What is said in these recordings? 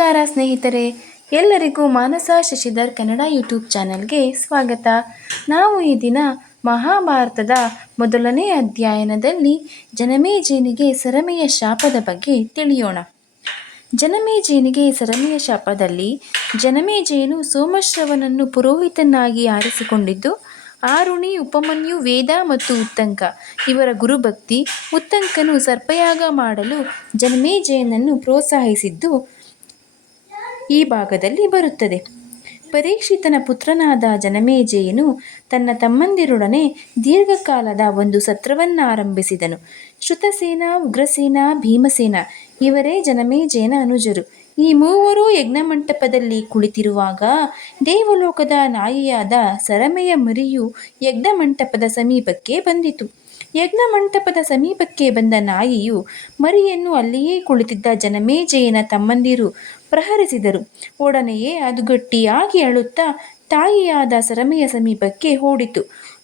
ನಮಸ್ಕಾರ ಸ್ನೇಹಿತರೆ, ಎಲ್ಲರಿಗೂ ಮಾನಸ ಶಶಿಧರ್ ಕನ್ನಡ ಯೂಟ್ಯೂಬ್ ಚಾನಲ್ಗೆ ಸ್ವಾಗತ. ನಾವು ಈ ದಿನ ಮಹಾಭಾರತದ ಮೊದಲನೇ ಅಧ್ಯಯನದಲ್ಲಿ ಜನಮೇಜೇನಿಗೆ ಸರಮೆಯ ಶಾಪದ ಬಗ್ಗೆ ತಿಳಿಯೋಣ. ಜನಮೇಜೇನಿಗೆ ಸರಮೆಯ ಶಾಪದಲ್ಲಿ ಜನಮೇಜೇನು ಸೋಮಶ್ರವನನ್ನು ಪುರೋಹಿತನಾಗಿ ಆರಿಸಿಕೊಂಡಿದ್ದು, ಆರುಣಿ, ಉಪಮನ್ಯು, ವೇದ ಮತ್ತು ಉತ್ತಂಕ ಇವರ ಗುರುಭಕ್ತಿ, ಉತ್ತಂಕನು ಸರ್ಪಯಾಗ ಮಾಡಲು ಜನಮೇಜಯನನ್ನು ಪ್ರೋತ್ಸಾಹಿಸಿದ್ದು ಈ ಭಾಗದಲ್ಲಿ ಬರುತ್ತದೆ. ಪರೀಕ್ಷಿತನ ಪುತ್ರನಾದ ಜನಮೇಜಯನು ತನ್ನ ತಮ್ಮಂದಿರೊಡನೆ ದೀರ್ಘಕಾಲದ ಒಂದು ಸತ್ರವನ್ನಾರಂಭಿಸಿದನು. ಶ್ರುತಸೇನ, ಉಗ್ರಸೇನ, ಭೀಮಸೇನ ಇವರೇ ಜನಮೇಜಯನ ಅನುಜರು. ಈ ಮೂವರು ಯಜ್ಞಮಂಟಪದಲ್ಲಿ ಕುಳಿತಿರುವಾಗ ದೇವಲೋಕದ ನಾಯಿಯಾದ ಸರಮೆಯ ಮರಿಯು ಯಜ್ಞಮಂಟಪದ ಸಮೀಪಕ್ಕೆ ಬಂದಿತು. ಯಜ್ಞಮಂಟಪದ ಸಮೀಪಕ್ಕೆ ಬಂದ ನಾಯಿಯು ಮರಿಯನ್ನು ಅಲ್ಲಿಯೇ ಕುಳಿತಿದ್ದ ಜನಮೇಜಯನ ತಮ್ಮಂದಿರು ಪ್ರಹರಿಸಿದರು. ಒಡನೆಯೇ ಅದು ಗಟ್ಟಿಯಾಗಿ ಅಳುತ್ತಾ ತಾಯಿಯಾದ ಸರಮೆಯ ಸಮೀಪಕ್ಕೆ ಓಡಿತು.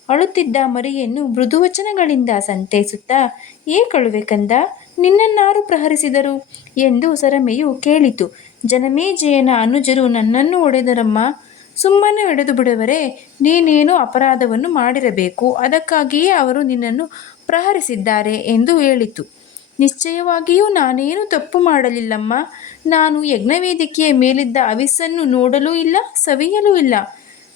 ಅಳುತ್ತಿದ್ದ ಮರಿಯನ್ನು ಮೃದುವಚನಗಳಿಂದ ಸಂತೈಸುತ್ತಾ ಏಕಳುವೆ ಕಂದ, ನಿನ್ನನ್ನಾರು ಪ್ರಹರಿಸಿದರು? ಎಂದು ಸರಮೆಯು ಕೇಳಿತು. ಜನಮೇಜಯನ ಅನುಜರು ನನ್ನನ್ನು ಹೊಡೆದರಮ್ಮ ಸುಮ್ಮನೆ ಹೊಡೆದು ಬಿಡುವರೆ ನೀನೇನು ಅಪರಾಧವನ್ನು ಮಾಡಿರಬೇಕು, ಅದಕ್ಕಾಗಿಯೇ ಅವರು ನಿನ್ನನ್ನು ಪ್ರಹರಿಸಿದ್ದಾರೆ ಎಂದು ಹೇಳಿತು. ನಿಶ್ಚಯವಾಗಿಯೂ ನಾನೇನು ತಪ್ಪು ಮಾಡಲಿಲ್ಲಮ್ಮ. ನಾನು ಯಜ್ಞವೇದಿಕೆಯ ಮೇಲಿದ್ದ ಅವಿಸನ್ನು ನೋಡಲೂ ಇಲ್ಲ, ಸವಿಯಲೂ ಇಲ್ಲ.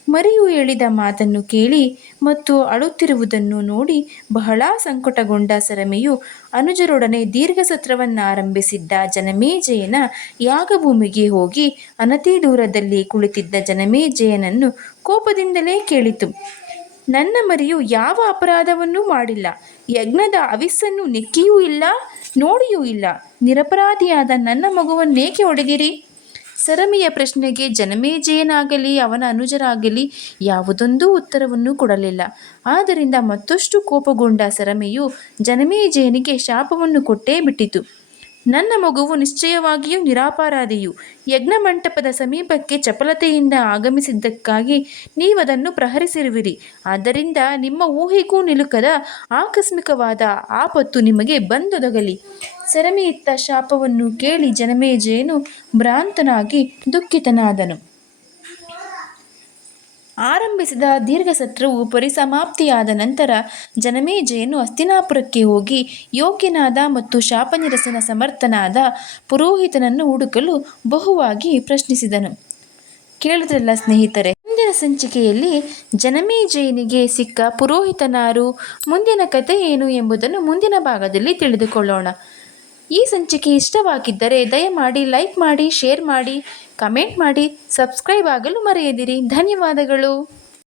ಮರಿಯು ಹೇಳಿದ ಮಾತನ್ನು ಕೇಳಿ ಮತ್ತು ಅಳುತ್ತಿರುವುದನ್ನು ನೋಡಿ ಬಹಳ ಸಂಕಟಗೊಂಡ ಸರಮೆಯು ಅನುಜರೊಡನೆ ದೀರ್ಘ ಸತ್ರವನ್ನಾರಂಭಿಸಿದ್ದ ಜನಮೇಜಯನ ಯಾಗಭೂಮಿಗೆ ಹೋಗಿ ಅನತಿ ದೂರದಲ್ಲಿ ಕುಳಿತಿದ್ದ ಜನಮೇಜಯನನ್ನು ಕೋಪದಿಂದಲೇ ಕೇಳಿತು. ನನ್ನ ಮರಿಯು ಯಾವ ಅಪರಾಧವನ್ನೂ ಮಾಡಿಲ್ಲ. ಯಜ್ಞದ ಅವಿಸ್ಸನ್ನು ನೆಕ್ಕಿಯೂ ಇಲ್ಲ, ನೋಡಿಯೂ ಇಲ್ಲ. ನಿರಪರಾಧಿಯಾದ ನನ್ನ ಮಗುವನ್ನೇಕೆ ಹೊಡೆದಿರಿ? ಸರಮೆಯ ಪ್ರಶ್ನೆಗೆ ಜನಮೇಜಯನಾಗಲಿ ಅವನ ಅನುಜರಾಗಲಿ ಯಾವುದೊಂದು ಉತ್ತರವನ್ನು ಕೊಡಲಿಲ್ಲ. ಆದ್ದರಿಂದ ಮತ್ತಷ್ಟು ಕೋಪಗೊಂಡ ಸರಮೆಯು ಜನಮೇಜಯನಿಗೆ ಶಾಪವನ್ನು ಕೊಟ್ಟೇ ಬಿಟ್ಟಿತು. ನನ್ನ ಮಗುವು ನಿಶ್ಚಯವಾಗಿಯೂ ನಿರಪರಾಧಿಯು. ಯಜ್ಞಮಂಟಪದ ಸಮೀಪಕ್ಕೆ ಚಪಲತೆಯಿಂದ ಆಗಮಿಸಿದ್ದಕ್ಕಾಗಿ ನೀವದನ್ನು ಪ್ರಹರಿಸಿರುವಿರಿ. ಆದ್ದರಿಂದ ನಿಮ್ಮ ಊಹೆಗೂ ನಿಲುಕದ ಆಕಸ್ಮಿಕವಾದ ಆಪತ್ತು ನಿಮಗೆ ಬಂದೊದಗಲಿ. ಸರಮಿಯಿತ್ತ ಶಾಪವನ್ನು ಕೇಳಿ ಜನಮೇಜಯನು ಭ್ರಾಂತನಾಗಿ ದುಃಖಿತನಾದನು. ಆರಂಭಿಸಿದ ದೀರ್ಘಸತ್ರವು ಪರಿಸಮಾಪ್ತಿಯಾದ ನಂತರ ಜನಮೇಜಯನು ಅಸ್ತಿನಾಪುರಕ್ಕೆ ಹೋಗಿ ಯೋಗ್ಯನಾದ ಮತ್ತು ಶಾಪನಿರಸನ ಸಮರ್ಥನಾದ ಪುರೋಹಿತನನ್ನು ಹುಡುಕಲು ಬಹುವಾಗಿ ಪ್ರಶ್ನಿಸಿದನು. ಕೇಳಿದ್ರಲ್ಲ ಸ್ನೇಹಿತರೆ, ಮುಂದಿನ ಸಂಚಿಕೆಯಲ್ಲಿ ಜನಮೇಜಯನಿಗೆ ಸಿಕ್ಕ ಪುರೋಹಿತನಾರು ಮುಂದಿನ ಕಥೆ ಏನು ಎಂಬುದನ್ನು ಮುಂದಿನ ಭಾಗದಲ್ಲಿ ತಿಳಿದುಕೊಳ್ಳೋಣ. ಈ ಸಂಚಿಕೆ ಇಷ್ಟವಾಗಿದ್ದರೆ ದಯಮಾಡಿ ಲೈಕ್ ಮಾಡಿ ಶೇರ್ ಮಾಡಿ ಕಮೆಂಟ್ ಮಾಡಿ ಸಬ್ಸ್ಕ್ರೈಬ್ ಆಗಲು ಮರೆಯದಿರಿ. ಧನ್ಯವಾದಗಳು.